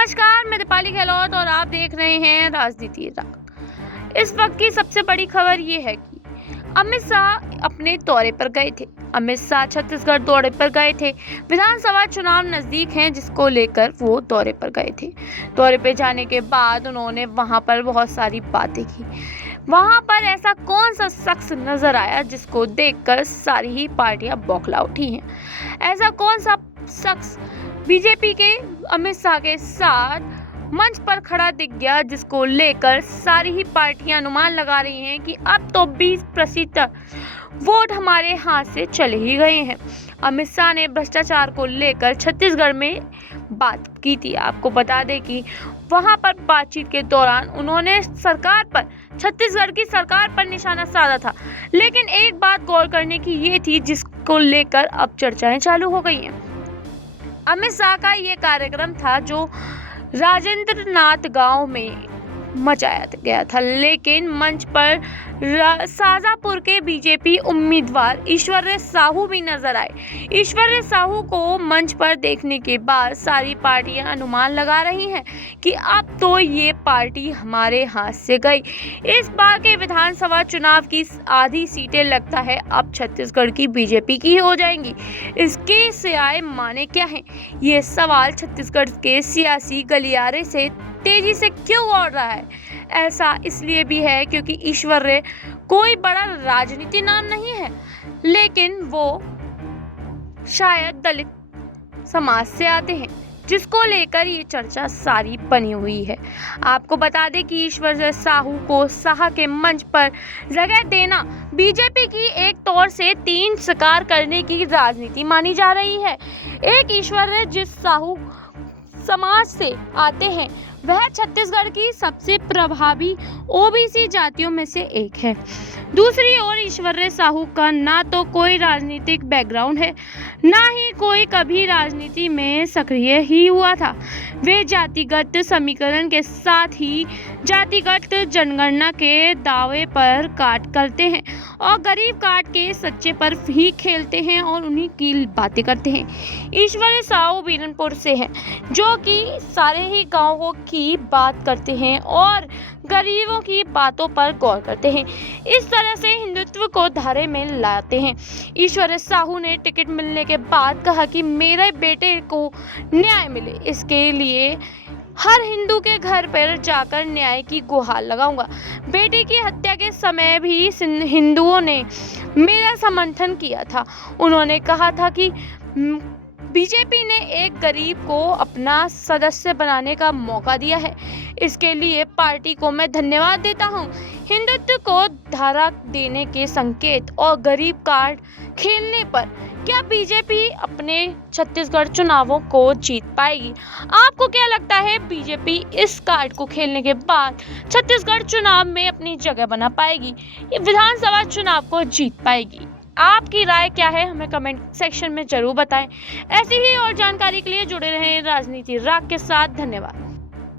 नमस्कार, मैं दीपाली गहलोत और आप देख रहे हैं राजनीति राग। इस वक्त की सबसे बड़ी खबर ये है कि अमित शाह अपने दौरे पर गए थे। अमित शाह छत्तीसगढ़ दौरे पर गए थे। विधानसभा चुनाव नजदीक हैं, जिसको लेकर वो दौरे पर गए थे। दौरे पे जाने के बाद उन्होंने वहां पर बहुत सारी बातें की। वहां पर ऐसा कौन सा शख्स नजर आया जिसको देखकर सारी ही पार्टियां बौखला उठी हैं? ऐसा कौन सा शख्स बीजेपी के अमित शाह के साथ मंच पर खड़ा दिख गया जिसको लेकर सारी ही पार्टियां अनुमान लगा रही हैं कि अब तो 20% वोट हमारे हाथ से चले ही गए हैं। अमित शाह ने भ्रष्टाचार को लेकर छत्तीसगढ़ में बात की थी। आपको बता दें कि वहां पर बातचीत के दौरान उन्होंने छत्तीसगढ़ की सरकार पर निशाना साधा था। लेकिन एक बात गौर करने की ये थी जिसको लेकर अब चर्चाएं चालू हो गई हैं। अमित शाह का ये कार्यक्रम था जो राजेंद्रनाथ गांव में मचाया गया था, लेकिन मंच पर शाजापुर के बीजेपी उम्मीदवार ईश्वरय साहू भी नजर आए। ईश्वरय साहू को मंच पर देखने के बाद सारी पार्टियां अनुमान लगा रही हैं कि अब तो ये पार्टी हमारे हाथ से गई। इस बार के विधानसभा चुनाव की आधी सीटें लगता है अब छत्तीसगढ़ की बीजेपी की हो जाएंगी। इसके सियाए माने क्या हैं? ये सवाल छत्तीसगढ़ के सियासी गलियारे से तेजी से क्यों उड़ रहा है? ऐसा इसलिए भी है क्योंकि ईश्वरय कोई बड़ा राजनीति नाम नहीं है, लेकिन वो शायद दलित समाज से आते हैं, जिसको लेकर ये चर्चा सारी बनी हुई है। आपको बता दें कि ईश्वरय साहू को शाह के मंच पर जगह देना बीजेपी की एक तौर से 3 शिकार करने की राजनीति मानी जा रही है। एक, ईश्वरय जिस साहू समाज से आते हैं वह छत्तीसगढ़ की सबसे प्रभावी ओबीसी जातियों में से एक है। दूसरी ओर ईश्वरय साहू का ना तो कोई राजनीतिक बैकग्राउंड है, ना ही कोई कभी राजनीति में सक्रिय ही हुआ था। वे जातिगत समीकरण के साथ ही जातिगत जनगणना के दावे पर काट करते हैं और गरीब काट के सच्चे पर ही खेलते हैं और उन्हीं की बातें करते हैं। ईश्वरय साहू बीरनपुर से हैं, जो कि सारे ही गांवों की बात करते हैं और गरीबों की बातों पर गौर करते हैं। इस तरह से हिंदुत्व को धारे में लाते हैं। ईश्वरय साहू ने टिकट मिलने के बाद कहा कि मेरे बेटे को न्याय मिले, इसके लिए हर हिंदू के घर पर जाकर न्याय की गुहार लगाऊंगा। बेटी की हत्या के समय भी हिंदुओं ने मेरा समर्थन किया था। उन्होंने कहा था कि बीजेपी ने एक गरीब को अपना सदस्य बनाने का मौका दिया है, इसके लिए पार्टी को मैं धन्यवाद देता हूं। हिंदुत्व को धारा देने के संकेत और गरीब कार्ड खेलने पर क्या बीजेपी अपने छत्तीसगढ़ चुनावों को जीत पाएगी? आपको क्या लगता है, बीजेपी इस कार्ड को खेलने के बाद छत्तीसगढ़ चुनाव में अपनी जगह बना पाएगी, विधानसभा चुनाव को जीत पाएगी? आपकी राय क्या है, हमें कमेंट सेक्शन में जरूर बताएं। ऐसी ही और जानकारी के लिए जुड़े रहें राजनीति राग के साथ। धन्यवाद।